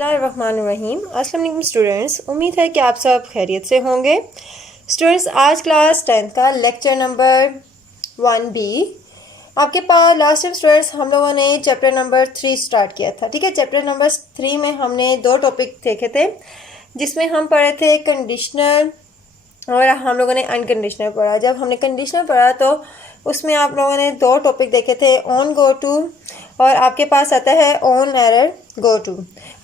बिस्मिल्लाहिर्रहमानिर्रहीम। अस्सलाम वालेकुम स्टूडेंट्स, उम्मीद है कि आप सब खैरियत से होंगे। स्टूडेंट्स, आज क्लास 10th का लेक्चर नंबर 1B आपके पास। लास्ट टाइम स्टूडेंट्स हम लोगों ने चैप्टर नंबर 3 स्टार्ट किया था। ठीक है, चैप्टर नंबर 3 में हमने 2 टॉपिक देखे थे, जिसमें हम पढ़े थे कंडीशनल और हम लोगों ने अनकंडीशनल पढ़ा। जब हमने कंडीशनल पढ़ा तो उसमें आप लोगों ने 2 टॉपिक देखे थे, ऑन गो टू और आपके पास आता है ऑन एरर गो टू।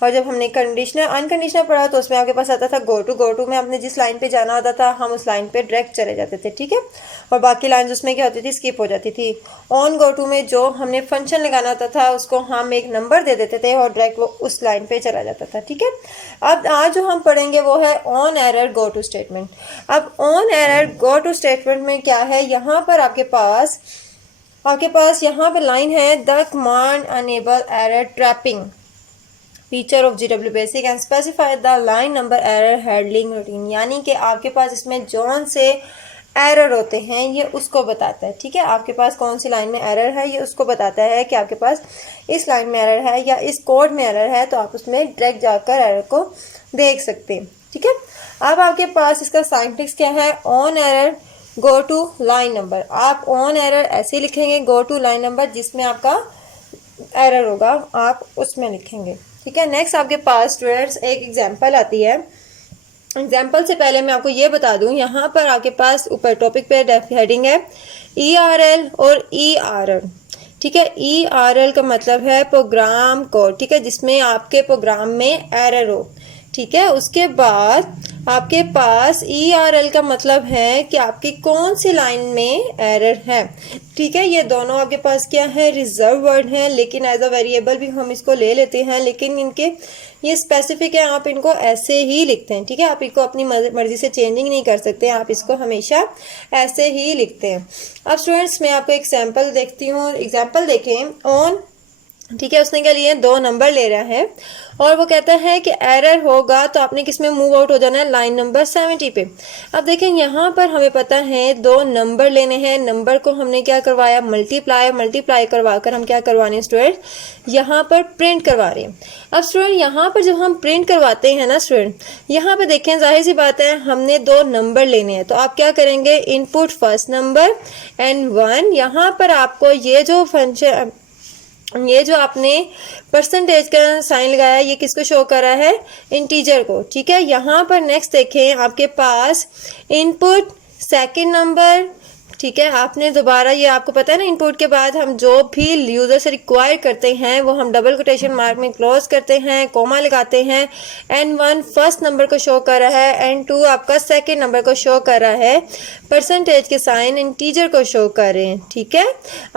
और जब हमने कंडीशनल अनकंडीशनल पढ़ा तो उसमें आपके पास आता था गो टू। गो टू में आपने जिस लाइन पे जाना होता था हम उस लाइन पे डायरेक्ट चले जाते थे। ठीक है, और बाकी लाइन उसमें क्या होती थी, स्किप हो जाती थी। ऑन गो टू में जो हमने फंक्शन लगाना होता था उसको हम एक नंबर दे देते थे और डायरेक्ट वो उस लाइन पे चला जाता था। ठीक है, अब आज जो हम पढ़ेंगे वो है on error go to statement. अब on error go to statement में क्या है, यहाँ पर आपके पास यहाँ पे लाइन है, the command enable error trapping feature of GW basic and specify the line number error handling routine. यानी कि आपके पास इसमें जौन से एरर होते हैं ये उसको बताता है। ठीक है, आपके पास कौन सी लाइन में एरर है ये उसको बताता है कि आपके पास इस लाइन में एरर है या इस कोड में एरर है, तो आप उसमें डायरेक्ट जाकर एरर को देख सकते हैं। ठीक है, अब आपके पास इसका सिंटैक्स क्या है, on error go to line number. आप ऑन एरर ऐसे लिखेंगे, गो टू लाइन नंबर जिसमें आपका एरर होगा आप उसमें लिखेंगे। ठीक है, नेक्स्ट आपके पास स्टूडेंट्स एक एग्जांपल आती है। एग्जांपल से पहले मैं आपको ये बता दूं, यहाँ पर आपके पास ऊपर टॉपिक पे हेडिंग है ERL और ERR। ठीक है, ERL का मतलब है प्रोग्राम कोड। ठीक है, जिसमें आपके प्रोग्राम में एरर हो। ठीक है, उसके बाद आपके पास ERL का मतलब है कि आपकी कौन सी लाइन में एरर है। ठीक है, ये दोनों आपके पास क्या है, रिजर्व वर्ड हैं, लेकिन एज अ वेरिएबल भी हम इसको ले लेते हैं, लेकिन इनके ये स्पेसिफिक है, आप इनको ऐसे ही लिखते हैं। ठीक है, आप इनको अपनी मर्जी से चेंजिंग नहीं कर सकते, आप इसको हमेशा ऐसे ही लिखते हैं। अब स्टूडेंट्स मैं आपको एग्जाम्पल देखती हूँ, एग्जाम्पल देखें ऑन। ठीक है, उसने क्या लिए, 2 नंबर ले रहा है और वो कहता है कि एरर होगा तो आपने किस में मूव आउट हो जाना है, लाइन नंबर 70 पे। अब देखें यहाँ पर हमें पता है 2 नंबर लेने हैं, नंबर को हमने क्या करवाया, मल्टीप्लाई करवा कर हम क्या करवाने स्टूडेंट, यहाँ पर प्रिंट करवा रहे हैं। अब स्टूडेंट यहाँ पर जब हम प्रिंट करवाते हैं ना स्टूडेंट, यहाँ पर देखें जाहिर सी बात है हमने 2 नंबर लेने हैं, तो आप क्या करेंगे, इनपुट फर्स्ट नंबर एंड 1। यहाँ पर आपको ये जो आपने परसेंटेज का साइन लगाया ये किसको शो कर रहा है, इंटीजर को। ठीक है, यहाँ पर नेक्स्ट देखें आपके पास इनपुट सेकंड नंबर। ठीक है, आपने दोबारा ये आपको पता है ना, इनपुट के बाद हम जो भी यूज़र से रिक्वायर करते हैं वो हम डबल कोटेशन मार्क में क्लोज करते हैं, कोमा लगाते हैं। N1 फर्स्ट नंबर को शो कर रहा है, N2 आपका सेकंड नंबर को शो कर रहा है, परसेंटेज के साइन इंटीजर को शो कर रहे हैं। ठीक है,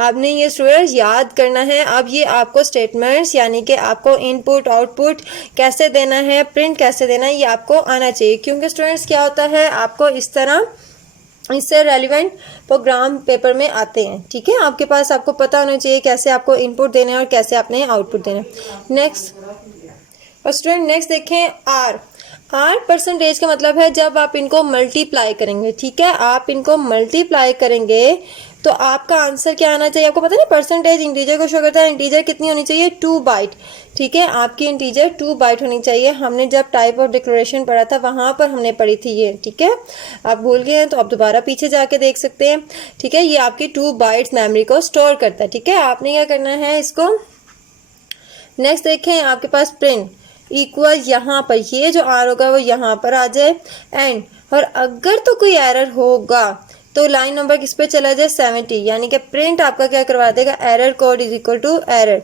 आपने ये स्टूडेंट्स याद करना है। अब ये आपको स्टेटमेंट्स यानी कि आपको इनपुट आउटपुट कैसे देना है, प्रिंट कैसे देना है, ये आपको आना चाहिए, क्योंकि स्टूडेंट्स क्या होता है आपको इस तरह इससे रेलिवेंट प्रोग्राम पेपर में आते हैं। ठीक है, आपके पास आपको पता होना चाहिए कैसे आपको इनपुट देना है और कैसे आपने आउटपुट देना है। नेक्स्ट और स्टूडेंट नेक्स्ट देखें आर परसेंटेज का मतलब है जब आप इनको मल्टीप्लाई करेंगे। ठीक है, आप इनको मल्टीप्लाई करेंगे तो आपका आंसर क्या आना चाहिए, आपको पता है ना परसेंटेज इंटीजर को शो करता है, इंटीजर कितनी होनी चाहिए, 2 बाइट। ठीक है, आपकी इंटीजर 2 बाइट होनी चाहिए। हमने जब टाइप ऑफ डिक्लेरेशन पढ़ा था वहां पर हमने पढ़ी थी ये। ठीक है, आप भूल गए हैं तो आप दोबारा पीछे जाके देख सकते हैं। ठीक है, ये आपकी 2 बाइट्स मेमोरी को स्टोर करता है। ठीक है, आपने क्या करना है इसको। नेक्स्ट देखें आपके पास प्रिंट इक्वल, यहाँ पर ये जो आर होगा वो यहाँ पर आ जाए एंड, और अगर तो कोई एरर होगा तो लाइन नंबर किस पे चला जाए, 70। यानी कि प्रिंट आपका क्या करवा देगा, error code is equal to error.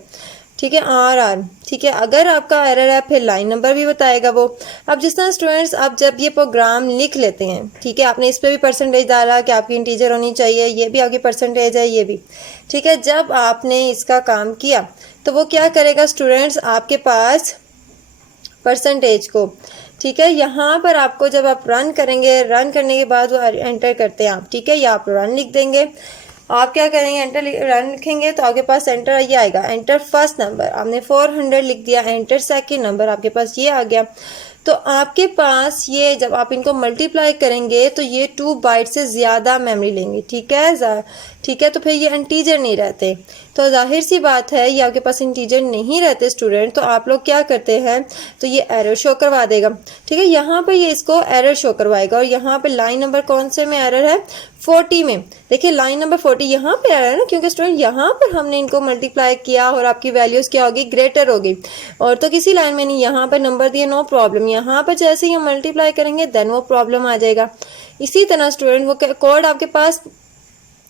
ठीक है, आर। ठीक है, अगर आपका एरर है फिर लाइन नंबर भी बताएगा वो। अब जिस तरह स्टूडेंट्स आप जब ये प्रोग्राम लिख लेते हैं, ठीक है, आपने इस पर भी परसेंटेज डाला कि आपकी इंटीजर होनी चाहिए, ये भी आपकी परसेंटेज है, ये भी। ठीक है, जब आपने इसका काम किया तो वो क्या करेगा स्टूडेंट्स, आपके पास परसेंटेज को, ठीक है, यहाँ पर आपको जब आप रन करेंगे, रन करने के बाद वो एंटर करते हैं आप। ठीक है, या आप रन लिख देंगे, आप क्या करेंगे, एंटर रन लिखेंगे तो आपके पास एंटर ये आएगा, एंटर फर्स्ट नंबर, आपने 400 लिख दिया, एंटर सेकंड नंबर, आपके पास ये आ गया। तो आपके पास ये जब आप इनको मल्टीप्लाई करेंगे तो ये 2 बाइट से ज़्यादा मेमोरी लेंगे, ठीक है। ठीक है, तो फिर ये इंटीजर नहीं रहते। तो जाहिर सी बात है ये आपके पास इंटीजर नहीं रहते स्टूडेंट, तो आप लोग क्या करते हैं, तो ये एरर शो करवा देगा, ठीक है। यहाँ पर ये इसको एरर शो करवाएगा और यहाँ पे लाइन नंबर कौन से में एरर है, 40 में। देखिए लाइन नंबर 40 यहाँ पे एरर है ना, क्योंकि स्टूडेंट यहाँ पर हमने इनको मल्टीप्लाई किया और आपकी वैल्यूज़ क्या होगी, ग्रेटर होगी। और तो किसी लाइन में नहीं, यहाँ पर नंबर दिए, नो प्रॉब्लम। यहाँ पर जैसे ही हम मल्टीप्लाई करेंगे देन वो प्रॉब्लम आ जाएगा। इसी तरह स्टूडेंट वो कोड आपके पास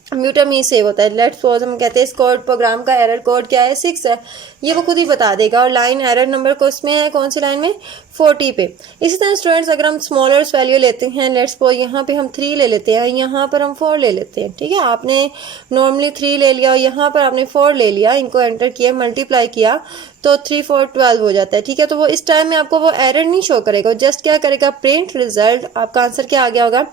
कंप्यूटर में ही सेव होता है। लेट्स सपोज हम कहते हैं इस कोड प्रोग्राम का एरर कोड क्या है, 6 है, ये वो खुद ही बता देगा। और लाइन एरर नंबर को उसमें है कौन सी लाइन में, 40 पे। इसी तरह स्टूडेंट्स अगर हम स्मॉलर वैल्यू लेते हैं, लेट्स सपोज यहाँ पे हम 3 ले लेते हैं, यहाँ पर हम 4 ले लेते हैं, ठीक है। आपने नॉर्मली 3 ले लिया और यहाँ पर आपने 4 ले लिया, इनको एंटर किया, मल्टीप्लाई किया तो 3 4 12 हो जाता है, ठीक है। तो वो इस टाइम में आपको वो एरर नहीं शो करेगा, जस्ट क्या करेगा, प्रिंट रिजल्ट, आपका आंसर क्या आ गया होगा,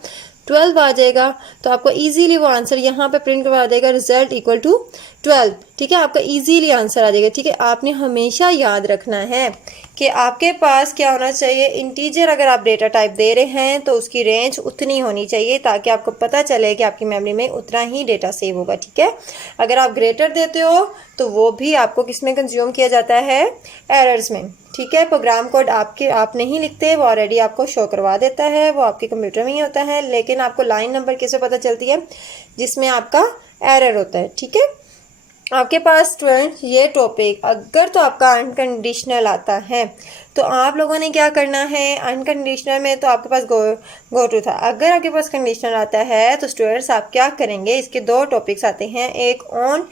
12 आ जाएगा। तो आपको इजीली वो आंसर यहाँ पे प्रिंट करवा देगा, रिजल्ट इक्वल टू 12, ठीक है। आपका इजीली आंसर आ जाएगा, ठीक है। आपने हमेशा याद रखना है कि आपके पास क्या होना चाहिए, इंटीजर अगर आप डेटा टाइप दे रहे हैं तो उसकी रेंज उतनी होनी चाहिए ताकि आपको पता चले कि आपकी मेमोरी में उतना ही डेटा सेव होगा, ठीक है। अगर आप ग्रेटर देते हो तो वो भी आपको किस में कंज्यूम किया जाता है, एरर्स में, ठीक है। प्रोग्राम कोड आप नहीं लिखते, वो ऑलरेडी आपको शो करवा देता है, वो आपके कंप्यूटर में ही होता है। लेकिन आपको लाइन नंबर किससे पता चलती है, जिसमें आपका एरर होता है, ठीक है। आपके पास स्टूडेंट ये टॉपिक अगर तो आपका अनकंडीशनल आता है तो आप लोगों ने क्या करना है, अनकंडीशनल में तो आपके पास गो टू था। अगर आपके पास कंडीशनल आता है तो स्टूडेंट्स आप क्या करेंगे, इसके 2 टॉपिक्स आते हैं, एक ऑन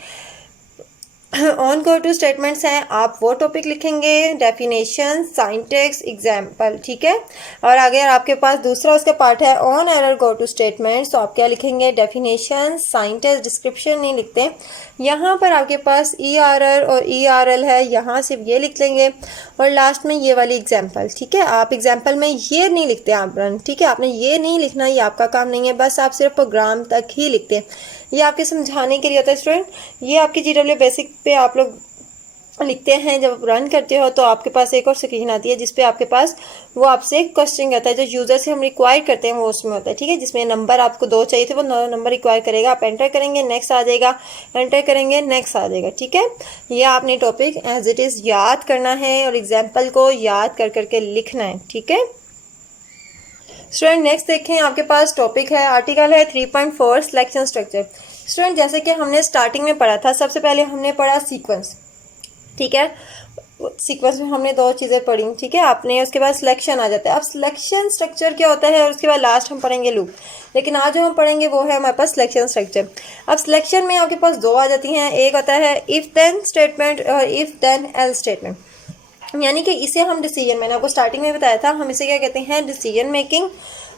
गो टू स्टेटमेंट्स हैं, आप वो टॉपिक लिखेंगे, डेफिनेशन, सिंटैक्स, एग्जाम्पल, ठीक है। और अगर आपके पास दूसरा उसका पार्ट है on error go two statements, तो आप क्या लिखेंगे, डेफिनेशन, सिंटैक्स, डिस्क्रिप्शन नहीं लिखते। यहाँ पर आपके पास ERR और ERL है, यहाँ सिर्फ ये लिख लेंगे और लास्ट में ये वाली एग्जाम्पल, ठीक है। आप एग्जाम्पल में ये नहीं लिखते आप रन, ठीक है, आपने ये नहीं लिखना, ये आपका काम नहीं है, बस आप सिर्फ प्रोग्राम तक ही लिखते हैं। ये आपके समझाने के लिए होता है स्टूडेंट। ये आपकी GW बेसिक पे आप लोग लिखते हैं, जब रन करते हो तो आपके पास एक और स्क्रीन आती है जिसपे आपके पास वो आपसे क्वेश्चन आता है जो यूज़र से हम रिक्वायर करते हैं, वो उसमें होता है, ठीक है। जिसमें नंबर आपको 2 चाहिए थे, वो नंबर रिक्वायर करेगा, आप एंटर करेंगे, नेक्स्ट आ जाएगा, एंटर करेंगे, नेक्स्ट आ जाएगा, ठीक है। ये आपने टॉपिक एज इट इज़ याद करना है और एग्जाम्पल को याद कर करके लिखना है, ठीक है। स्टूडेंट नेक्स्ट देखें, आपके पास टॉपिक है, आर्टिकल है 3.4 सिलेक्शन स्ट्रक्चर। स्टूडेंट जैसे कि हमने स्टार्टिंग में पढ़ा था, सबसे पहले हमने पढ़ा सीक्वेंस, ठीक है। सीक्वेंस में हमने 2 चीज़ें पढ़ी, ठीक है। आपने उसके बाद सिलेक्शन आ जाता है। अब सिलेक्शन स्ट्रक्चर क्या होता है और उसके बाद लास्ट हम पढ़ेंगे लूप, लेकिन आज जो हम पढ़ेंगे वो है हमारे पास सिलेक्शन स्ट्रक्चर। अब सिलेक्शन में आपके पास 2 आ जाती हैं, एक होता है इफ़ देन स्टेटमेंट और इफ़ देन एल्स स्टेटमेंट, यानी कि इसे हम डिसीजन, मैंने आपको स्टार्टिंग में बताया था, हम इसे क्या कहते हैं, डिसीजन मेकिंग।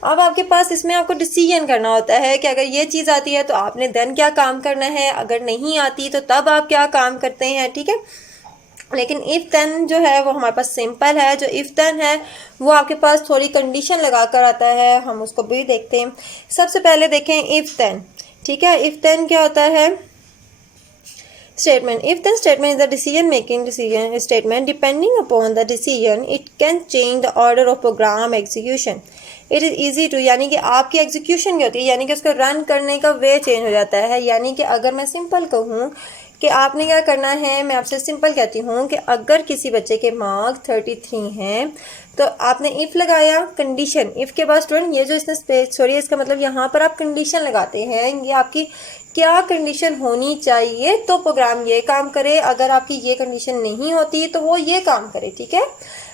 अब आपके पास इसमें आपको डिसीजन करना होता है कि अगर ये चीज़ आती है तो आपने देन क्या काम करना है, अगर नहीं आती तो तब आप क्या काम करते हैं, ठीक है। लेकिन इफ़ देन जो है वो हमारे पास सिंपल है, जो इफ़ देन है वो आपके पास थोड़ी कंडीशन लगा कर आता है, हम उसको भी देखते हैं। सबसे पहले देखें इफ़ देन, ठीक है। इफ़ देन क्या होता है, statement. If the statement is a decision making decision statement, depending upon the decision it can change the order of program execution. It is easy to, यानी कि आपकी एग्जीक्यूशन क्या होती है, यानी कि उसको रन करने का वे चेंज हो जाता है। यानी कि अगर मैं सिंपल कहूँ कि आपने क्या करना है, मैं आपसे सिंपल कहती हूँ कि अगर किसी बच्चे के मार्क्स 33 हैं तो आपने इफ़ लगाया, कंडीशन, इफ़ के बाद स्टूडेंट ये जो इसने स्पेस छोड़ी है, इसका मतलब यहाँ पर आप कंडीशन लगाते हैं, ये आपकी क्या कंडीशन होनी चाहिए तो प्रोग्राम ये काम करे, अगर आपकी ये कंडीशन नहीं होती तो वो ये काम करे, ठीक है।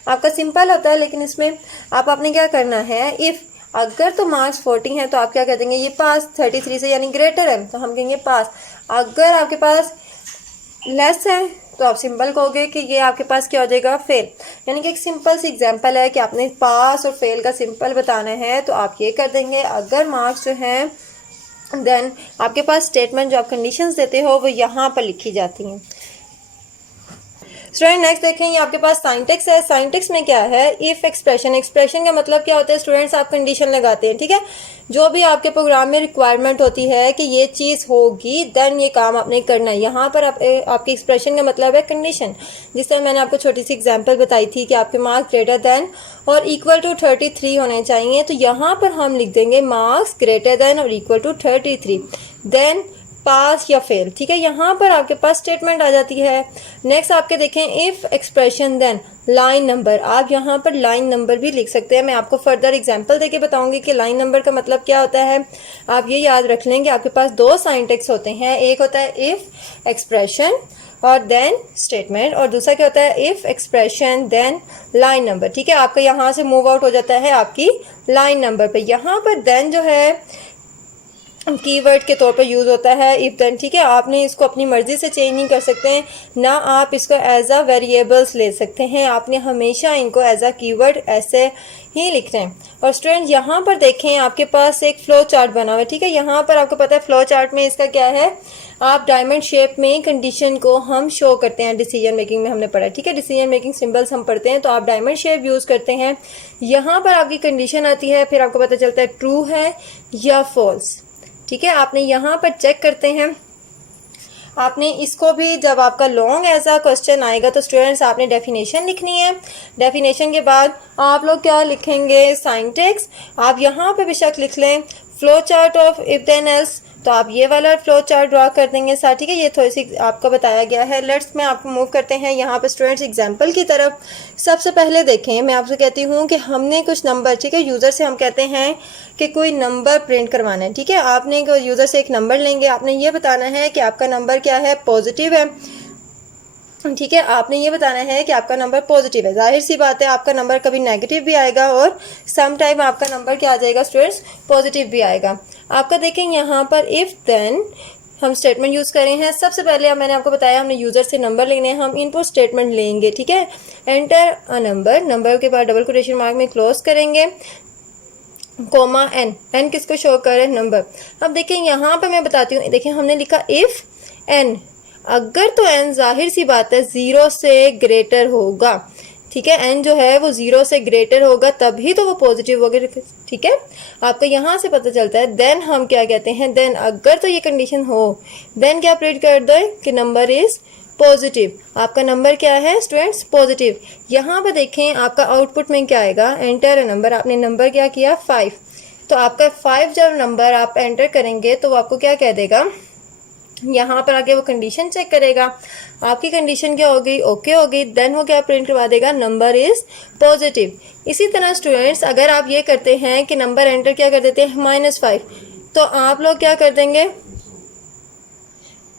आपका सिंपल होता है, लेकिन इसमें आपने क्या करना है, इफ़ अगर तो मार्क्स 40 हैं तो आप क्या कह देंगे, ये पास 33 से यानी ग्रेटर है तो हम कहेंगे पास। अगर आपके पास लेस है तो आप सिंपल कहोगे कि ये आपके पास क्या हो जाएगा, फेल। यानी कि एक सिंपल सी एग्जांपल है कि आपने पास और फेल का सिंपल बताना है तो आप ये कर देंगे। अगर मार्क्स जो हैं देन आपके पास स्टेटमेंट जो आप कंडीशंस देते हो वो यहाँ पर लिखी जाती हैं। स्टूडेंट नेक्स्ट देखें, ये आपके पास साइंटेक्स है। साइंटेक्स में क्या है, इफ एक्सप्रेशन। एक्सप्रेशन का मतलब क्या होता है स्टूडेंट्स, आप कंडीशन लगाते हैं, ठीक है। जो भी आपके प्रोग्राम में रिक्वायरमेंट होती है कि ये चीज़ होगी देन ये काम आपने करना है। यहाँ पर आपकी एक्सप्रेशन का मतलब है कंडीशन। जिस तरह मैंने आपको छोटी सी एग्जांपल बताई थी कि आपके मार्क्स ग्रेटर देन और इक्वल टू 33 होने चाहिए, तो यहाँ पर हम लिख देंगे मार्क्स ग्रेटर देन और इक्वल टू 33, देन पास या फेल, ठीक है। यहाँ पर आपके पास स्टेटमेंट आ जाती है। नेक्स्ट आपके देखें, if expression then line number. आप यहाँ पर लाइन नंबर भी लिख सकते हैं। मैं आपको फर्दर एग्जांपल देके बताऊंगी कि लाइन नंबर का मतलब क्या होता है। आप ये याद रख लें कि आपके पास दो साइंटेक्स होते हैं, एक होता है इफ एक्सप्रेशन और देन स्टेटमेंट, और दूसरा क्या होता है, if expression then line number, ठीक है। आपका यहाँ से मूव आउट हो जाता है आपकी लाइन नंबर पे। यहाँ पर देन जो है कीवर्ड के तौर पर यूज़ होता है, इफ देन, ठीक है। आपने इसको अपनी मर्ज़ी से चेंज नहीं कर सकते हैं, ना आप इसको एज अ वेरिएबल्स ले सकते हैं। आपने हमेशा इनको एज अ कीवर्ड ऐसे ही लिखना है। और स्टूडेंट यहाँ पर देखें, आपके पास एक फ्लो चार्ट बना हुआ है, ठीक है। यहाँ पर आपको पता है फ्लो चार्ट में इसका क्या है, आप डायमंड शेप में कंडीशन को हम शो करते हैं। डिसीजन मेकिंग में हमने पढ़ा, ठीक है। डिसीजन मेकिंग सिंबल्स हम पढ़ते हैं तो आप डायमंड शेप यूज़ करते हैं। यहाँ पर आपकी कंडीशन आती है, फिर आपको पता चलता है ट्रू है या फॉल्स, ठीक है। आपने यहाँ पर चेक करते हैं। आपने इसको भी जब आपका लॉन्ग एज अ क्वेश्चन आएगा तो स्टूडेंट्स आपने डेफिनेशन लिखनी है। डेफिनेशन के बाद आप लोग क्या लिखेंगे, साइंटेक्स। आप यहाँ पे बेशक लिख लें flow chart of if then else, तो आप ये वाला फ्लो चार्ट ड्रा कर देंगे साथ, ठीक है। ये थोड़ी सी आपको बताया गया है। लेट्स में आपको मूव करते हैं यहाँ पे स्टूडेंट्स एग्जांपल की तरफ। सबसे पहले देखें, मैं आपसे कहती हूँ कि हमने कुछ नंबर, ठीक है, यूज़र से हम कहते हैं कि कोई नंबर प्रिंट करवाना है, ठीक है। आपने यूज़र से एक नंबर लेंगे, आपने ये बताना है कि आपका नंबर क्या है, पॉजिटिव है, ठीक है। आपने ये बताना है कि आपका नंबर पॉजिटिव है। जाहिर सी बात है आपका नंबर कभी नेगेटिव भी आएगा और सम टाइम आपका नंबर क्या आ जाएगा स्टूडेंट्स, पॉजिटिव भी आएगा। आपका देखें यहाँ पर इफ देन हम स्टेटमेंट यूज़ करें हैं। सबसे पहले मैंने आपको बताया हमने यूज़र से नंबर लेने हैं, हम इनपुट स्टेटमेंट लेंगे, ठीक है। एंटर अ नंबर, नंबर के बाद डबल कोटेशन मार्क में क्लोज करेंगे, कोमा एन, एन किसको शो करे, नंबर। अब देखिए यहाँ पर मैं बताती हूँ, देखिए हमने लिखा इफ एन, अगर तो एन जाहिर सी बात है 0 से ग्रेटर होगा, ठीक है। एन जो है वो 0 से ग्रेटर होगा तभी तो वो पॉजिटिव होगा, ठीक है। आपको यहाँ से पता चलता है। देन हम क्या कहते हैं, देन अगर तो ये कंडीशन हो, देन क्या प्रिंट कर दो कि नंबर इज पॉजिटिव। आपका नंबर क्या है स्टूडेंट्स, पॉजिटिव। यहाँ पर देखें आपका आउटपुट में क्या आएगा, एंटर अ नंबर। आपने नंबर क्या किया, 5, तो आपका 5 जब नंबर आप एंटर करेंगे तो वो आपको क्या कह देगा, यहाँ पर आके वो कंडीशन चेक करेगा। आपकी कंडीशन क्या होगी, ओके होगी, देन वो क्या प्रिंट करवा देगा, नंबर इज पॉजिटिव। इसी तरह स्टूडेंट्स अगर आप ये करते हैं कि नंबर एंटर क्या कर देते हैं, -5, तो आप लोग क्या कर देंगे,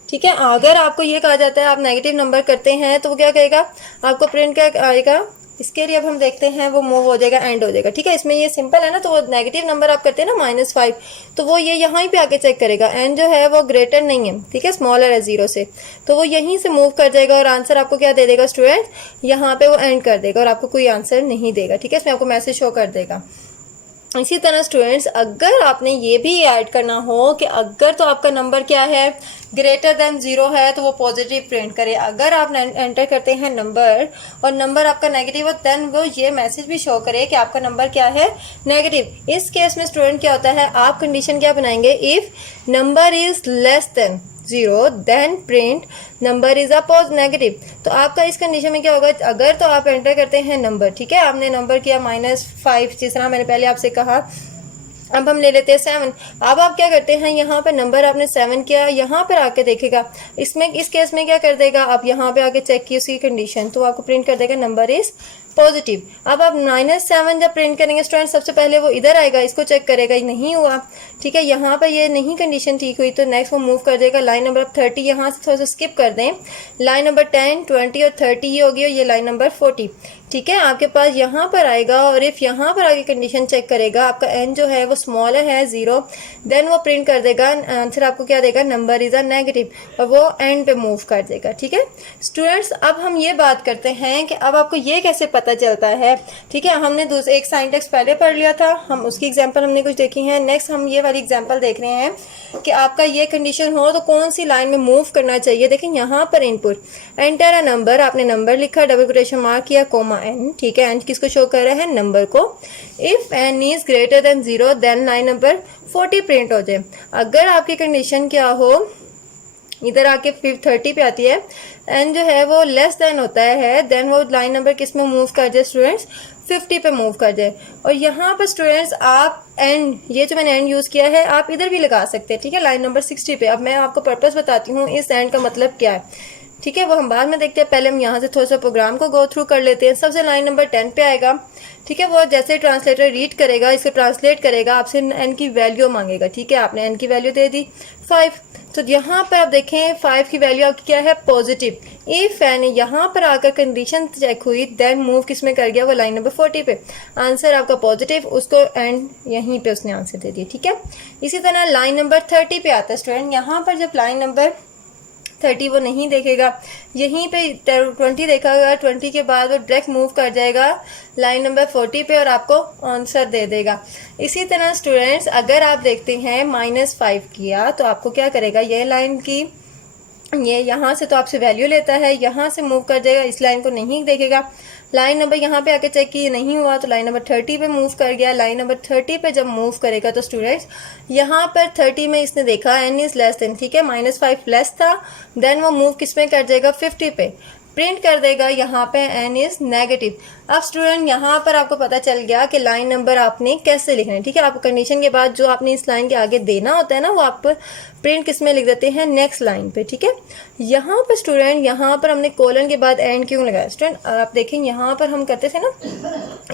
ठीक है। अगर आपको ये कहा जाता है आप नेगेटिव नंबर करते हैं तो वो क्या कहेगा, आपको प्रिंट क्या आएगा। इसके लिए अब हम देखते हैं, वो मूव हो जाएगा, एंड हो जाएगा, ठीक है। इसमें ये सिंपल है ना, तो वो नेगेटिव नंबर आप करते हैं ना -5, तो वो ये यहाँ पे आके चेक करेगा, एन जो है वो ग्रेटर नहीं है, ठीक है, स्मॉलर है 0 से, तो वो यहीं से मूव कर जाएगा और आंसर आपको क्या दे देगा स्टूडेंट, यहाँ पे वो एंड कर देगा और आपको कोई आंसर नहीं देगा, ठीक है। इसमें आपको मैसेज शो कर देगा। इसी तरह स्टूडेंट्स अगर आपने ये भी ऐड करना हो कि अगर तो आपका नंबर क्या है, ग्रेटर देन 0 है, तो वो पॉजिटिव प्रिंट करे। अगर आप एंटर करते हैं नंबर और नंबर आपका नेगेटिव हो, देन वो ये मैसेज भी शो करे कि आपका नंबर क्या है, नेगेटिव। इस केस में स्टूडेंट क्या होता है, आप कंडीशन क्या बनाएंगे, if number is less than 0 then print number is a negative. तो आपका इस कंडीशन में क्या होगा, अगर तो आप एंटर करते हैं नंबर, ठीक है, आपने नंबर किया -5, जिस तरह मैंने पहले आपसे कहा। अब हम ले लेते हैं 7। अब आप क्या करते हैं, यहाँ पे नंबर आपने 7 किया, यहाँ पर आके देखेगा, इसमें इस केस में क्या कर देगा, आप यहाँ पे आके चेक की उसकी कंडीशन, तो आपको प्रिंट कर देगा नंबर इज पॉजिटिव। अब आप -7 जब प्रिंट करेंगे स्टूडेंट, सबसे पहले वो इधर आएगा, इसको चेक करेगा, ये नहीं हुआ, ठीक है। यहाँ पर ये नहीं कंडीशन ठीक हुई तो नेक्स्ट वो मूव कर देगा लाइन नंबर 30, यहाँ से थोड़ा सा स्किप कर दें, लाइन नंबर 10, 20 और 30 ये होगी, और ये लाइन नंबर 40, ठीक है। आपके पास यहाँ पर आएगा और इफ यहाँ पर आगे कंडीशन चेक करेगा, आपका एन जो है वो स्मॉलर है 0, देन वो प्रिंट कर देगा, आंसर आपको क्या देगा, नंबर इज अ नेगेटिव, और वो एंड पे मूव कर देगा, ठीक है। स्टूडेंट्स अब हम ये बात करते हैं कि अब आपको ये कैसे पता पता चलता है। ठीक है, हमने दूसरे एक सिंटैक्स पहले पढ़ लिया था, हम उसकी एग्जांपल हमने कुछ देखी है। नेक्स्ट हम ये वाली एग्जांपल देख रहे हैं कि आपका ये कंडीशन हो तो कौन सी लाइन में मूव करना चाहिए। देखिए यहाँ पर इनपुट एंटर अ नंबर, आपने नंबर लिखा, डबल कोटेशन मार्क किया, कोमा एन। ठीक है, एन किसको शो कर रहा है, नंबर को। If N is greater than 0 then line number 40 print हो जाए। अगर आपकी कंडीशन क्या हो, इधर आके फिर 30 पे आती है, एन जो है वो लेस देन होता है, देन वो लाइन नंबर किस में मूव कर जाए स्टूडेंट्स, 50 पे मूव कर जाए। और यहाँ पर स्टूडेंट्स आप एंड, ये जो मैंने एंड यूज किया है आप इधर भी लगा सकते हैं। ठीक है, लाइन नंबर 60 पे। अब मैं आपको पर्पस बताती हूँ इस एंड का मतलब क्या है। ठीक है, वो हम बाद में देखते हैं, पहले हम यहाँ से थोड़ा सा प्रोग्राम को गो थ्रू कर लेते हैं। सबसे लाइन नंबर 10 पे आएगा। ठीक है, वो जैसे ट्रांसलेटर रीड करेगा, इसको ट्रांसलेट करेगा, आपसे एन की वैल्यू मांगेगा। ठीक है, आपने एन की वैल्यू दे दी 5, तो यहाँ पर आप देखें 5 की वैल्यू आपकी क्या है, पॉजिटिव। इफ एन यहाँ पर आकर कंडीशन चेक हुई, देन मूव किस में कर गया, वो लाइन नंबर 40 पे। आंसर आपका पॉजिटिव, उसको एंड यहीं पे उसने आंसर दे दिया। ठीक है, इसी तरह लाइन नंबर 30 पे आता है स्टूडेंट। यहाँ पर जब लाइन नंबर 30 वो नहीं देखेगा, यहीं पे 20 देखेगा, 20 के बाद वो डायरेक्ट मूव कर जाएगा लाइन नंबर 40 पे और आपको आंसर दे देगा। इसी तरह स्टूडेंट्स अगर आप देखते हैं -5 किया तो आपको क्या करेगा, ये लाइन की ये यहाँ से तो आपसे वैल्यू लेता है, यहाँ से मूव कर जाएगा, इस लाइन को नहीं देखेगा। लाइन नंबर यहाँ पे आके चेक किया नहीं हुआ तो लाइन नंबर 30 पे मूव कर गया। लाइन नंबर 30 पे जब मूव करेगा तो स्टूडेंट्स यहाँ पर 30 में इसने देखा n इज लेस देन, ठीक है, -5 लेस था, देन वो मूव किस में कर जाएगा, 50 पे प्रिंट कर देगा, यहाँ पे n इज नेगेटिव। अब स्टूडेंट यहाँ पर आपको पता चल गया कि लाइन नंबर आपने कैसे लिखना है। ठीक है, आपको कंडीशन के बाद जो आपने इस लाइन के आगे देना होता है ना, वो आप प्रिंट किस में लिख देते हैं, नेक्स्ट लाइन पे। ठीक है, यहाँ पर स्टूडेंट यहाँ पर हमने कोलन के बाद एंड क्यों लगाया स्टूडेंट, आप देखें यहाँ पर हम करते थे ना,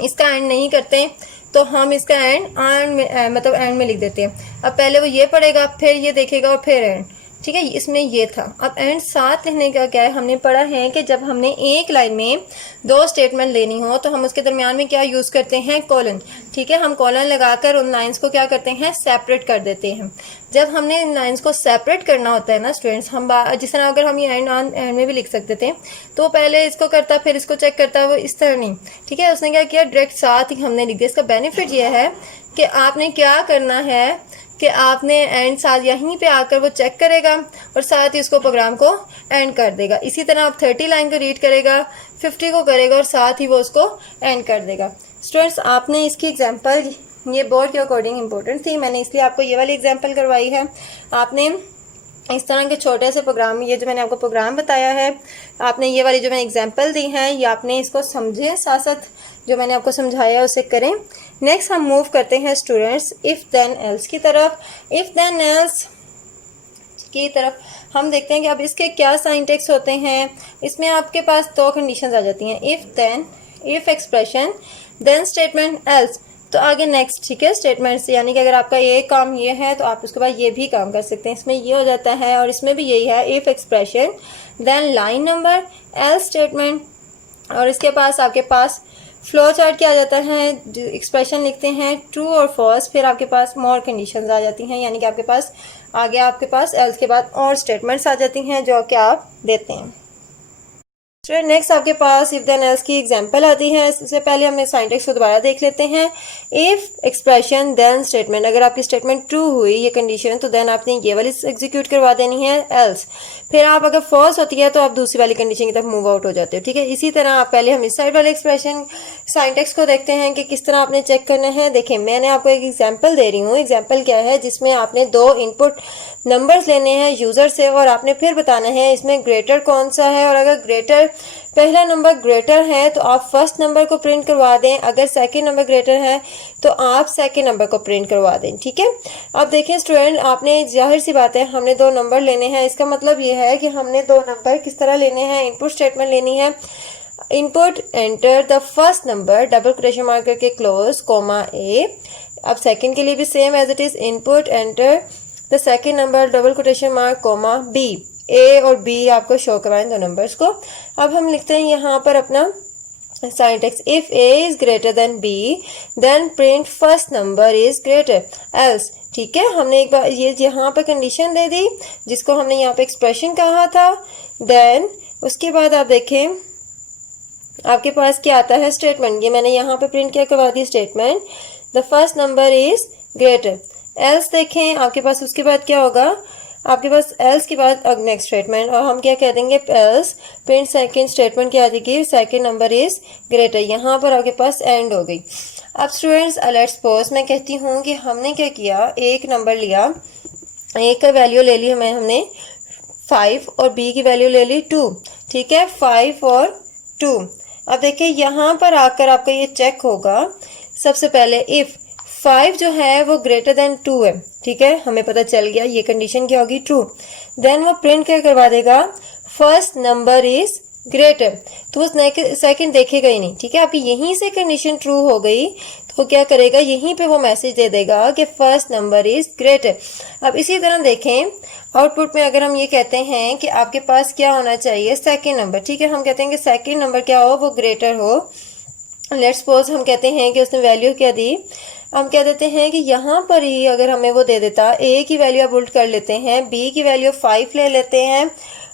इसका एंड नहीं करते तो हम इसका एंड मतलब एंड में लिख देते हैं। अब पहले वो ये पढ़ेगा, फिर ये देखेगा और फिर एंड। ठीक है, इसमें ये था। अब एंड साथ लिखने का क्या है, हमने पढ़ा है कि जब हमने एक लाइन में 2 स्टेटमेंट लेनी हो तो हम उसके दरमियान में क्या यूज़ करते हैं, कॉलन। ठीक है, हम कॉलन लगाकर उन लाइंस को क्या करते हैं, सेपरेट कर देते हैं। जब हमने इन लाइंस को सेपरेट करना होता है ना स्टूडेंट्स, हम जिस तरह अगर हम ये एंड में भी लिख सकते थे तो पहले इसको करता फिर इसको चेक करता, वो इस तरह नहीं। ठीक है, उसने क्या किया, डायरेक्ट साथ ही हमने लिख दिया। इसका बेनिफिट ये है कि आपने क्या करना है कि आपने एंड साथ यहीं पे आकर वो चेक करेगा और साथ ही उसको प्रोग्राम को एंड कर देगा। इसी तरह आप 30 लाइन को रीड करेगा, 50 को करेगा और साथ ही वो उसको एंड कर देगा। स्टूडेंट्स आपने इसकी एग्जांपल, ये बोर्ड के अकॉर्डिंग इम्पोर्टेंट थी, मैंने इसलिए आपको ये वाली एग्जांपल करवाई है। आपने इस तरह के छोटे से प्रोग्राम, ये जो मैंने आपको प्रोग्राम बताया है, आपने ये वाली जो मैंने एग्जांपल दी है, ये आपने इसको समझें, साथ साथ जो मैंने आपको समझाया उसे करें। नेक्स्ट हम मूव करते हैं स्टूडेंट्स इफ़ देन एल्स की तरफ। इफ़ देन एल्स की तरफ हम देखते हैं कि अब इसके क्या सिंटैक्स होते हैं। इसमें आपके पास 2 कंडीशंस आ जाती हैं, if then, if expression, then statement else, तो आगे नेक्स्ट। ठीक है, स्टेटमेंट्स यानी कि अगर आपका ये काम ये है तो आप उसके बाद ये भी काम कर सकते हैं। इसमें ये हो जाता है और इसमें भी यही है, if expression then line number else statement, और इसके पास आपके पास फ्लो चार्ट क्या आ जाता है, एक्सप्रेशन लिखते हैं ट्रू और फॉल्स, फिर आपके पास मोर कंडीशंस आ जाती हैं, यानी कि आपके पास आगे आपके पास एल्स के बाद और स्टेटमेंट्स आ जाती हैं जो कि आप देते हैं। स्टूडेंट नेक्स्ट आपके पास इफ देन एल्स की एग्जांपल आती है। इससे पहले हम सिंटैक्स को दोबारा देख लेते हैं। इफ एक्सप्रेशन देन स्टेटमेंट, अगर आपकी स्टेटमेंट ट्रू हुई ये कंडीशन तो देन आपने ये वाली एग्जीक्यूट करवा देनी है एल्स, फिर आप अगर फॉल्स होती है तो आप दूसरी वाली कंडीशन की तरफ मूव आउट हो जाते हो। ठीक है, इसी तरह आप पहले हम इस साइड वाले एक्सप्रेशन सिंटैक्स को देखते हैं कि किस तरह आपने चेक करना है। देखिए मैंने आपको एक एग्जाम्पल दे रही हूँ। एग्जाम्पल क्या है, जिसमें आपने 2 इनपुट नंबर्स लेने हैं यूज़र से और आपने फिर बताना है इसमें ग्रेटर कौन सा है, और अगर ग्रेटर पहला नंबर ग्रेटर है तो आप फर्स्ट नंबर को प्रिंट करवा दें, अगर सेकंड नंबर ग्रेटर है तो आप सेकंड नंबर को प्रिंट करवा दें। ठीक है, अब देखें स्टूडेंट, आपने जाहिर सी बात है हमने 2 नंबर लेने हैं, इसका मतलब ये है कि हमने 2 नंबर किस तरह लेने हैं, इनपुट स्टेटमेंट लेनी है। Input enter the first number double quotation mark करके क्लोज कोमा ए। अब सेकंड के लिए भी same as it is, input enter the second number double quotation mark comma B. A और बी आपको शो करवाएं 2 नंबर्स को। अब हम लिखते हैं यहाँ पर अपना syntax, if A is greater than B then print first number is greater else. ठीक है, हमने एक बार ये यहाँ पर कंडीशन दे दी जिसको हमने यहाँ पे एक्सप्रेशन कहा था। देन उसके बाद आप देखें आपके पास क्या आता है स्टेटमेंट, ये मैंने यहाँ पे प्रिंट क्या करवा दी statement, the first number is greater. Else देखें आपके पास उसके बाद क्या होगा, आपके पास एल्स के बाद नेक्स्ट स्टेटमेंट, और हम क्या कह देंगे एल्स प्रिंट सेकंड स्टेटमेंट क्या आ जाएगी, सेकंड नंबर इज ग्रेटर। यहाँ पर आपके पास एंड हो गई। अब स्टूडेंट्स लेट्स सपोज मैं कहती हूँ कि हमने क्या किया, एक नंबर लिया, ए का वैल्यू ले ली हमने 5 और बी की वैल्यू ले ली 2, ठीक है, 5 और 2। अब देखिए यहाँ पर आकर आपका ये चेक होगा, सबसे पहले इफ़ 5 जो है वो ग्रेटर देन 2 है, ठीक है, हमें पता चल गया ये कंडीशन क्या होगी, ट्रू। देन वो प्रिंट क्या करवा देगा, फर्स्ट नंबर इज ग्रेटर, तो वो सेकंड देखेगा ही नहीं, ठीक है। आपकी यहीं से कंडीशन ट्रू हो गई तो क्या करेगा, यहीं पे वो मैसेज दे देगा कि फर्स्ट नंबर इज ग्रेटर। अब इसी तरह देखें आउटपुट में अगर हम ये कहते हैं कि आपके पास क्या होना चाहिए, सेकंड नंबर, ठीक है, हम कहते हैं कि सेकंड नंबर क्या हो, वो ग्रेटर हो। लेट्स सपोज हम कहते हैं कि उसने वैल्यू क्या दी, हम कह देते हैं कि यहाँ पर ही अगर हमें वो दे देता, ए की वैल्यू आप उल्ट कर लेते हैं, बी की वैल्यू 5 ले लेते हैं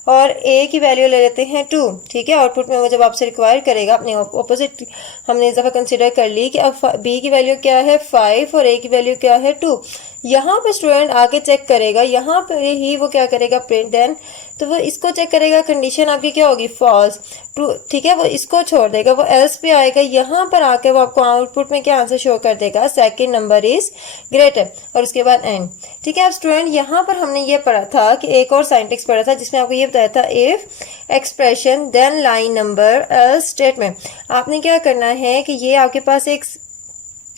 और ए की वैल्यू ले लेते हैं 2, ठीक है। आउटपुट में वो जब आपसे रिक्वायर करेगा, अपने ऑपोजिट हमने इस दफ़ा कंसिडर कर ली कि अब बी की वैल्यू क्या है 5 और ए की वैल्यू क्या है 2। यहाँ पर स्टूडेंट आगे चेक करेगा, यहाँ पर ही वो क्या करेगा प्रिंट देन, तो वो इसको चेक करेगा, कंडीशन आपकी क्या होगी फॉल्स, ट्रू, ठीक है, वो इसको छोड़ देगा, वो एल्स पे आएगा, यहाँ पर आके वो आपको आउटपुट में क्या आंसर शो कर देगा, सेकंड नंबर इज ग्रेटर, और उसके बाद एंड, ठीक है। अब स्टूडेंट यहाँ पर हमने ये पढ़ा था कि एक और सिंटैक्स पढ़ा था जिसमें आपको ये बताया था if expression then line number else statement. आपने क्या करना है कि ये आपके पास एक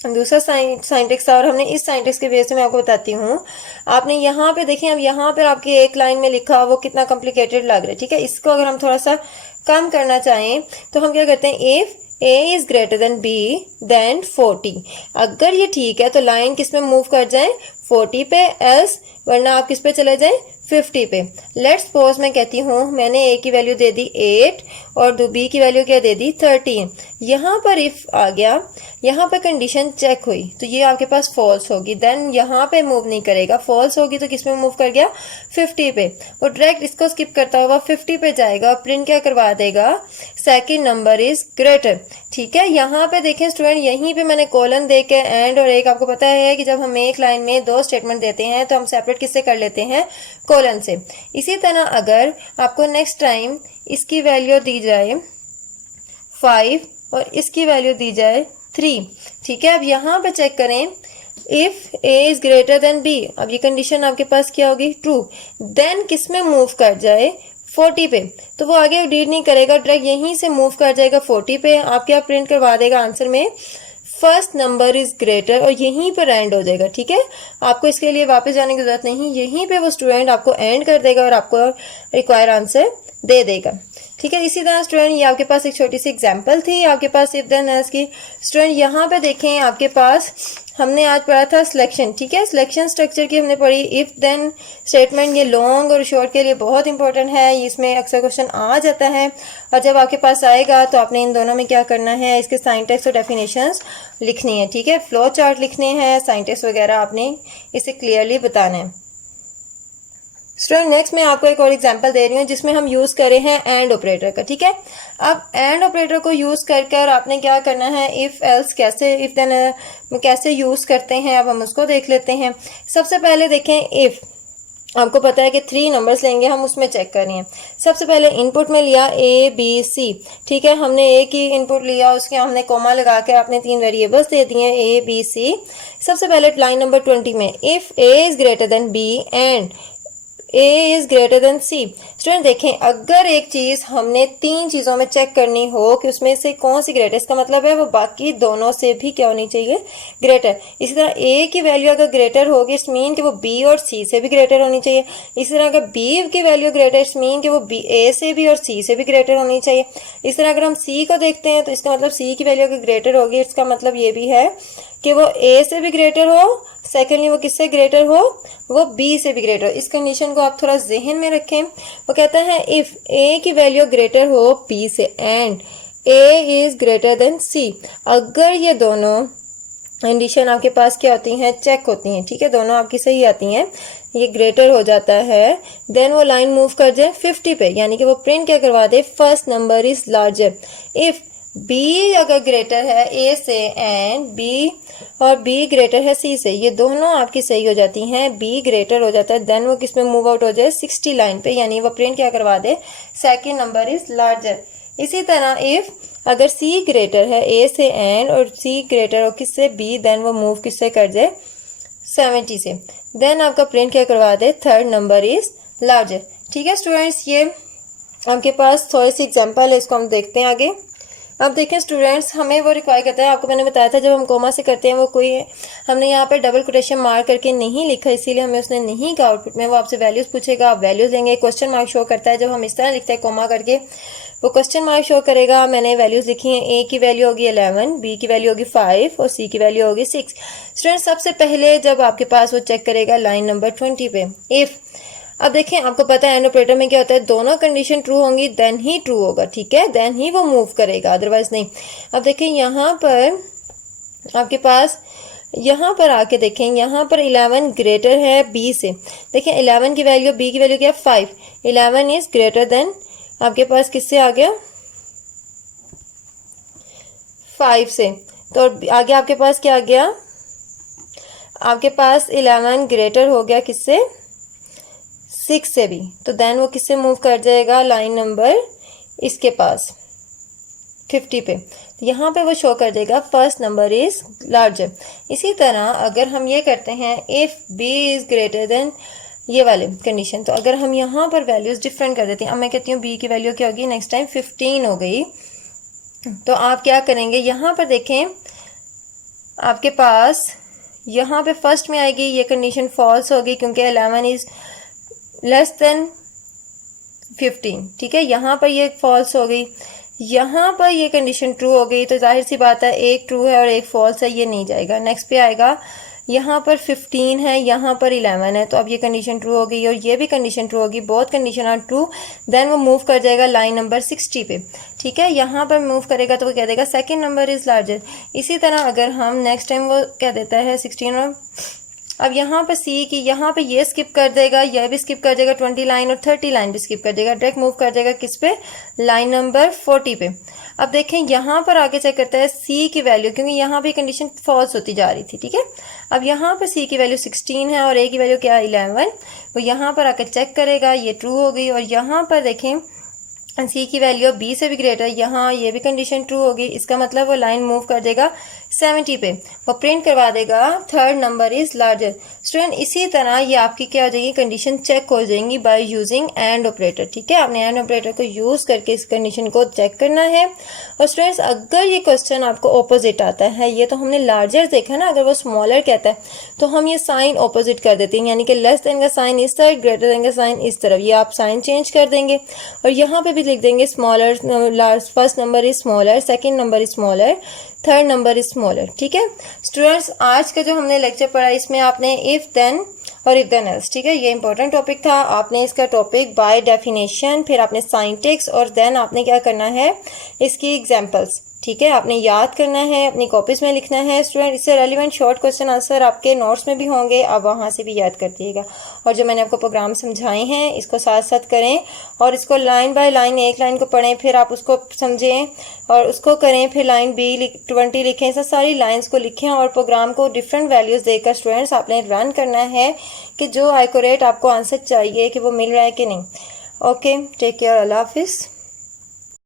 दूसरा साइंटिक्स था और हमने इस साइंटिक्स के बेस में मैं आपको बताती हूँ। आपने यहाँ पे देखें, अब यहाँ पर आपके एक लाइन में लिखा वो कितना कॉम्प्लिकेटेड लग रहा है, ठीक है। इसको अगर हम थोड़ा सा कम करना चाहें तो हम क्या करते हैं, if a is greater than b then 40, अगर ये ठीक है तो लाइन किस में मूव कर जाए, 40 पे, एल्स वरना आप किस पे चले जाएं, 50 पे। लेट्स सपोज मैं कहती हूँ मैंने a की वैल्यू दे दी 8 और b की वैल्यू क्या दे दी 13, यहाँ पर इफ आ गया, यहाँ पर कंडीशन चेक हुई तो ये आपके पास फॉल्स होगी, देन यहाँ पे मूव नहीं करेगा, फॉल्स होगी तो किस में मूव कर गया, 50 पे, वो डायरेक्ट इसको स्किप करता हुआ 50 पे जाएगा, प्रिंट क्या करवा देगा, सेकंड नंबर इज ग्रेटर, ठीक है। यहाँ पे देखें स्टूडेंट, यहीं पे मैंने कॉलन दे के एंड और एक, आपको पता है कि जब हम एक लाइन में 2 स्टेटमेंट देते हैं तो हम सेपरेट किससे कर लेते हैं, कॉलन से। इसी तरह अगर आपको नेक्स्ट टाइम इसकी वैल्यू दी जाए 5 और इसकी वैल्यू दी जाए 3, ठीक है। अब यहाँ पे चेक करें, if a is greater than b, अब ये कंडीशन आपके पास क्या होगी, ट्रू, देन किस में मूव कर जाए, 40 पे, तो वो आगे रीड नहीं करेगा, डायरेक्ट यहीं से मूव कर जाएगा 40 पे, आप क्या प्रिंट करवा देगा आंसर में, फर्स्ट नंबर इज ग्रेटर, और यहीं पर एंड हो जाएगा, ठीक है। आपको इसके लिए वापस जाने की जरूरत नहीं, यहीं पे वो स्टूडेंट आपको एंड कर देगा और आपको रिक्वायर आंसर दे देगा, ठीक है। इसी तरह स्टूडेंट ये आपके पास एक छोटी सी एग्जांपल थी आपके पास इफ देन एल्स की। स्टूडेंट यहाँ पे देखें, आपके पास हमने आज पढ़ा था सिलेक्शन, ठीक है, सिलेक्शन स्ट्रक्चर की हमने पढ़ी, इफ देन स्टेटमेंट ये लॉन्ग और शॉर्ट के लिए बहुत इंपॉर्टेंट है, इसमें अक्सर क्वेश्चन आ जाता है, और जब आपके पास आएगा तो आपने इन दोनों में क्या करना है, इसके सिंटैक्स और डेफिनेशंस लिखनी है, ठीक है, फ्लो चार्ट लिखने हैं, सिंटैक्स वगैरह आपने इसे क्लियरली बताना है। स्टूडेंट नेक्स्ट मैं आपको एक और एग्जांपल दे रही हूँ जिसमें हम यूज़ कर रहे हैं एंड ऑपरेटर का, ठीक है। अब एंड ऑपरेटर को यूज़ कर आपने क्या करना है, इफ़ एल्स कैसे, इफ़ देन कैसे यूज़ करते हैं, अब हम उसको देख लेते हैं। सबसे पहले देखें, इफ़ आपको पता है कि 3 नंबर्स लेंगे हम, उसमें चेक कर रहे हैं। सबसे पहले इनपुट में लिया a b c, ठीक है, हमने a की इनपुट लिया, उसके हमने कोमा लगा के आपने 3 वेरिएबल्स दे दिए a b c। सबसे पहले लाइन नंबर 20 में if a is greater than b and a is greater then c। Student देखें, अगर एक चीज हमने 3 चीजों में चेक करनी हो कि उसमें से कौन सी ग्रेटर, इसका मतलब है वो बाकी दोनों से भी क्या होनी चाहिए, ग्रेटर। इसी तरह a की वैल्यू अगर ग्रेटर होगी इट्स मीन कि वो b और c से भी ग्रेटर होनी चाहिए। इसी तरह अगर b की वैल्यू ग्रेटर इट्स मीन कि वो a से भी और c से भी ग्रेटर होनी चाहिए। इस तरह अगर हम c को देखते हैं तो इसका मतलब c की वैल्यू अगर ग्रेटर होगी, इसका मतलब ये भी है कि वो a से भी ग्रेटर हो, सेकेंडली वो किससे ग्रेटर हो, वो b से भी ग्रेटर हो। इस कंडीशन को आप थोड़ा जहन में रखें। वो कहता है इफ a की वैल्यू ग्रेटर हो b से and a is greater then c, अगर ये दोनों कंडीशन आपके पास क्या होती हैं, चेक होती हैं, ठीक है, दोनों आपकी सही आती हैं, ये ग्रेटर हो जाता है, देन वो लाइन मूव कर जाए 50 पे, यानी कि वो प्रिंट क्या करवा दे, first number is larger. If B अगर ग्रेटर है ए से एंड बी और बी ग्रेटर है सी से, ये दोनों आपकी सही हो जाती हैं, बी ग्रेटर हो जाता है, देन वो किस में मूव आउट हो जाए 60 लाइन पे, यानी वो प्रिंट क्या करवा दे, सेकंड नंबर इज लार्जर। इसी तरह इफ अगर सी ग्रेटर है ए से एंड और सी ग्रेटर हो किससे बी, देन वो मूव किससे कर जाए 70 से, देन आपका प्रिंट क्या करवा दे, थर्ड नंबर इज लार्जर। ठीक है स्टूडेंट्स, ये आपके पास थोड़ी सी एग्जांपल है, इसको हम देखते हैं आगे। अब देखें स्टूडेंट्स, हमें वो रिक्वायर करता है, आपको मैंने बताया था जब हम कोमा से करते हैं वो कोई हमने यहाँ पर डबल कोटेशन मार्क करके नहीं लिखा, इसीलिए हमें उसने नहीं कहा आउटपुट में वो आपसे वैल्यूज़ पूछेगा, आप वैल्यूज़ लेंगे, क्वेश्चन मार्क शो करता है, जब हम इस तरह लिखते हैं कोमा करके वो क्वेश्चन मार्क शो करेगा। मैंने वैल्यूज़ लिखी हैं, ए की वैल्यू होगी 11, बी की वैल्यू होगी 5 और सी की वैल्यू होगी 6। स्टूडेंट्स सबसे पहले जब आपके पास वो चेक करेगा लाइन नंबर 20 पे इफ़, अब देखें आपको पता है एंड ऑपरेटर में क्या होता है, दोनों कंडीशन ट्रू होंगी देन ही ट्रू होगा, ठीक है, देन ही वो मूव करेगा, अदरवाइज नहीं। अब देखें यहाँ पर आपके पास, यहाँ पर आके देखें, यहाँ पर 11 ग्रेटर है बी से, देखें 11 की वैल्यू बी की वैल्यू क्या है 5, 11 इज ग्रेटर देन आपके पास किससे आ गया 5 से, तो आगे आपके पास क्या आ गया, आपके पास 11 ग्रेटर हो गया किससे 6 से भी, तो देन वो किससे मूव कर जाएगा, लाइन नंबर इसके पास 50 पे, तो यहाँ पे वो शो कर देगा फर्स्ट नंबर इज लार्जर। इसी तरह अगर हम ये करते हैं if B is greater than ये वाले कंडीशन, तो अगर हम यहाँ पर वैल्यूज़ डिफरेंट कर देते हैं, अब मैं कहती हूँ बी की वैल्यू क्या होगी नेक्स्ट टाइम 15 हो गई, तो आप क्या करेंगे, यहाँ पर देखें आपके पास यहाँ पे फर्स्ट में आएगी ये कंडीशन फॉल्स होगी क्योंकि 11 इज़ लेस देन 15, ठीक है, यहाँ पर ये फॉल्स हो गई, यहाँ पर ये कंडीशन ट्रू हो गई, तो जाहिर सी बात है एक ट्रू है और एक फॉल्स है, ये नहीं जाएगा। नेक्स्ट पे आएगा यहाँ पर 15 है, यहाँ पर 11 है, तो अब ये कंडीशन ट्रू हो गई और ये भी कंडीशन ट्रू होगी, both condition are true, then वो मूव कर जाएगा लाइन नंबर 60 पे, ठीक है, यहाँ पर मूव करेगा तो वो कह देगा सेकंड नंबर इज़ लार्जर। इसी तरह अगर हम नेक्स्ट टाइम वो कह देता है 16 और अब यहाँ पर सी की, यहाँ पे ये स्किप कर देगा, यह भी स्किप कर देगा 20 लाइन और 30 लाइन भी स्किप कर देगा, डायरेक्ट मूव कर जाएगा किस पे, लाइन नंबर 40 पे। अब देखें यहाँ पर आगे चेक करता है सी की वैल्यू, क्योंकि यहाँ पे कंडीशन फॉल्स होती जा रही थी, ठीक है, अब यहाँ पर सी की वैल्यू 16 है और ए की वैल्यू क्या है 11, वो यहाँ पर आकर चेक करेगा, ये ट्रू हो गई, और यहाँ पर देखें सी की वैल्यू बी से भी ग्रेटर, यहाँ ये भी कंडीशन ट्रू होगी, इसका मतलब वो लाइन मूव कर देगा 70 पे, वो प्रिंट करवा देगा third number is larger. Student इसी तरह ये आपकी क्या हो जाएगी, कंडीशन चेक हो जाएंगी बाय यूजिंग एंड ऑपरेटर, ठीक है, आपने एंड ऑपरेटर को यूज करके इस कंडीशन को चेक करना है। और स्टूडेंट्स अगर ये क्वेश्चन आपको ऑपोजिट आता है, ये तो हमने लार्जर देखा ना, अगर वो स्मॉलर कहता है तो हम ये साइन ऑपोजिट कर देते हैं, यानी कि लेस देन का साइन इस साइड, ग्रेटर देन का साइन इस तरफ, ये आप साइन चेंज कर देंगे और यहाँ पे भी लिख देंगे smaller, first number is smaller, second number is smaller, third number is smaller, ठीक है। स्टूडेंट्स आज का जो हमने लेक्चर पढ़ा इसमें आपने इफ देन और इफ देन एल्स, ठीक है, ये इंपॉर्टेंट टॉपिक था, आपने इसका टॉपिक बाय डेफिनेशन, फिर आपने साइंटिक्स और देन आपने क्या करना है इसकी एग्जांपल्स, ठीक है, आपने याद करना है, अपनी कॉपीज में लिखना है। स्टूडेंट इससे रेलिवेंट शॉर्ट क्वेश्चन आंसर आपके नोट्स में भी होंगे, आप वहाँ से भी याद कर दिएगा, और जो मैंने आपको प्रोग्राम समझाए हैं इसको साथ साथ करें और इसको लाइन बाय लाइन, एक लाइन को पढ़ें फिर आप उसको समझें और उसको करें, फिर लाइन बी 20 लिखें, ऐसा सारी लाइन्स को लिखें और प्रोग्राम को डिफरेंट वैल्यूज़ देकर स्टूडेंट्स आपने रन करना है कि जो एक्यूरेट आपको आंसर चाहिए कि वो मिल रहा है कि नहीं। ओके, टेक केयर, अल्लाह हाफिज़।